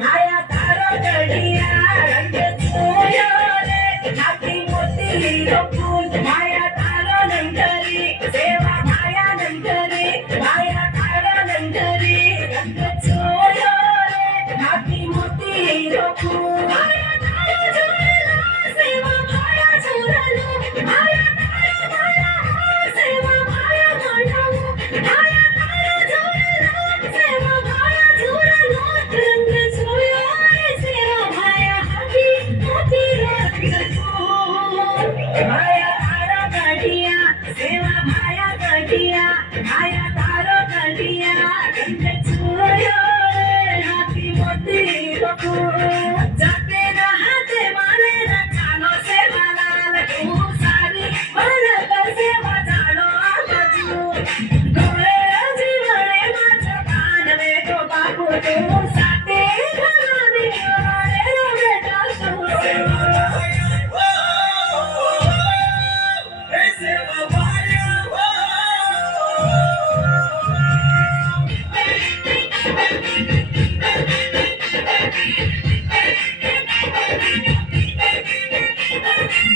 माया तारो कडिया रंग चोयो रे हाती मोती रोपून माया तारो नंतरी सेवा माया नंतरी माया तारो नंतरी रंग चोयो रे हाती मोती रोपून माया तारो झुरलो सेवा माया झुरलो माया तारो माया सेवा माया झुरलो माया तारो झुरलो सेवा माया झुरलो रंग चोयो रे सेवा माया हाती मोती रोपून माया तारो कडिया सेवा माया कडिया माया तारो कडिया रंग चोयो रे हाती मोती रोपून जाते राहते माने न चालो सेवा लाल तू सारी मन सेवा जाणो आमचू डोळे जीवळे माझ्या कानवे तो बापू तू साते घराने रे बेटा तू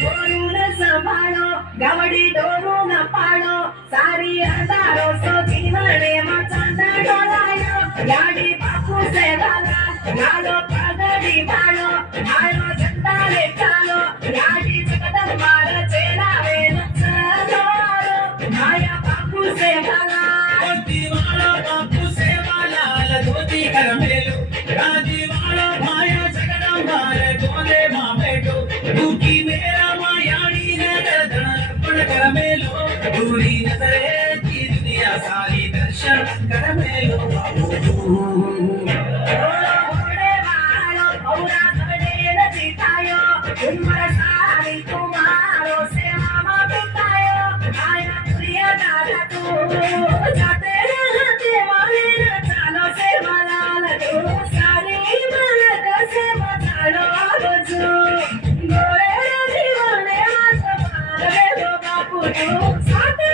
डोरून सांभाळो गावडी डोरून पाळो सारी हजारो सो जीवने चांदा डोलायो याडी बापू सेवाला लालो पगडी भाळो भाळो झंडाले चालो याडी जगदंबार चेलावे चलो माया बापू सेवाला दिवाळो बापू सेवालाल धोती करमेलो राजीवाळो माया जगदंबार गोले मामेटो तूकी मेरा मायाणी नगर दर्पण करमेलो दूरी नजरे की दुनिया सारी दर्शन करमेलो बापू घोडे वाळो औरा घडेल जितायो उमर सारी तुम्हारो सेवा मा बितायो आया प्रिय दादा तू जाते रहते वाले न चालो सेवा लाल तू सारी मनक सेवा चालो आगजू गोळे जीवने माझ मानवे गो बापू तू साते